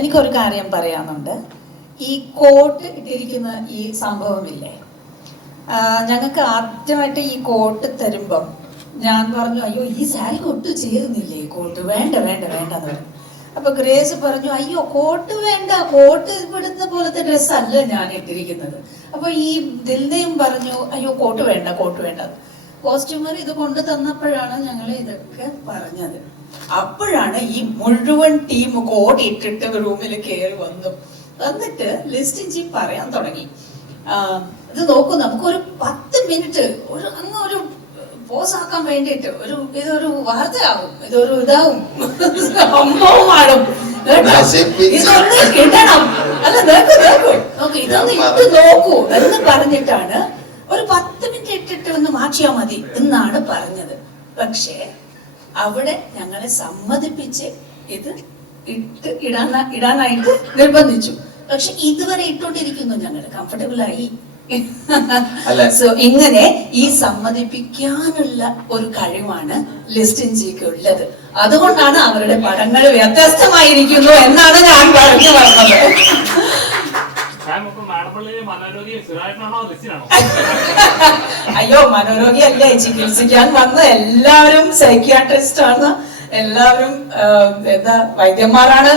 എനിക്കൊരു കാര്യം പറയാനുണ്ട്. ഈ കോട്ട് ഇട്ടിരിക്കുന്ന ഈ സംഭവമില്ലേ, ഞങ്ങൾക്ക് ആദ്യമായിട്ട് ഈ കോട്ട് തരുമ്പം ഞാൻ പറഞ്ഞു, അയ്യോ ഈ സാരി ഒട്ടും ചേരുന്നില്ലേ, ഈ കോട്ട് വേണ്ട വേണ്ട വേണ്ട എന്ന് പറഞ്ഞു. അപ്പൊ ഗ്രേസ് പറഞ്ഞു, അയ്യോ കോട്ട് വേണ്ട, കോട്ട് ഇവിടുത്തെ പോലത്തെ ഡ്രസ്സല്ല ഞാൻ ഇട്ടിരിക്കുന്നത്. അപ്പൊ ഈ ദിൽനയും പറഞ്ഞു, അയ്യോ കോട്ട് വേണ്ട കോട്ട് വേണ്ട. കോസ്റ്റ്യൂമർ ഇത് കൊണ്ടു തന്നപ്പോഴാണ് ഞങ്ങൾ ഇതൊക്കെ പറഞ്ഞത്. അപ്പോഴാണ് ഈ മുഴുവൻ ടീം കോട്ട് ഇട്ടിട്ട് റൂമിൽ കയറി വന്നിട്ട് ലിസ്റ്റിൻ ജി പറയാൻ തുടങ്ങി, ഇത് നോക്കൂ, നമുക്കൊരു 10 മിനിറ്റ് ഒരു പോസ് ആക്കാൻ വേണ്ടിയിട്ട് ഇതൊരു വാർത്തയാവും, ഇതൊരു ഇതാവും, സംഭവമാണും, ഇതൊന്ന് ഇടണം, അല്ല നോക്കൂ ഇതൊന്ന് ഇട്ട് നോക്കൂ എന്ന് പറഞ്ഞിട്ടാണ് ഒരു 10 മിനിറ്റ് ഇട്ടിട്ട് ഒന്ന് മാറ്റിയാൽ മതി എന്നാണ് പറഞ്ഞത്. പക്ഷേ അവിടെ ഞങ്ങളെ സമ്മതിപ്പിച്ച് ഇത് ഇടാനായിട്ട് നിർബന്ധിച്ചു. പക്ഷെ ഇതുവരെ ഇട്ടോണ്ടിരിക്കുന്നു, ഞങ്ങൾ കംഫർട്ടബിൾ ആയി. സോ ഇങ്ങനെ ഈ സമ്മതിപ്പിക്കാനുള്ള ഒരു കഴിവാണ് ലിസ്റ്റിൻ ജിക്ക് ഉള്ളത്. അതുകൊണ്ടാണ് അവരുടെ പടങ്ങൾ വ്യത്യസ്തമായിരിക്കുന്നു എന്നാണ് ഞാൻ പറഞ്ഞു പറഞ്ഞത്. അയ്യോ മനോരോഗി അല്ലേ, ചികിത്സിക്കാൻ വന്ന എല്ലാവരും സൈക്യാട്രിസ്റ്റ് ആണ്, എല്ലാവരും എന്താ വൈദ്യന്മാരാണ്.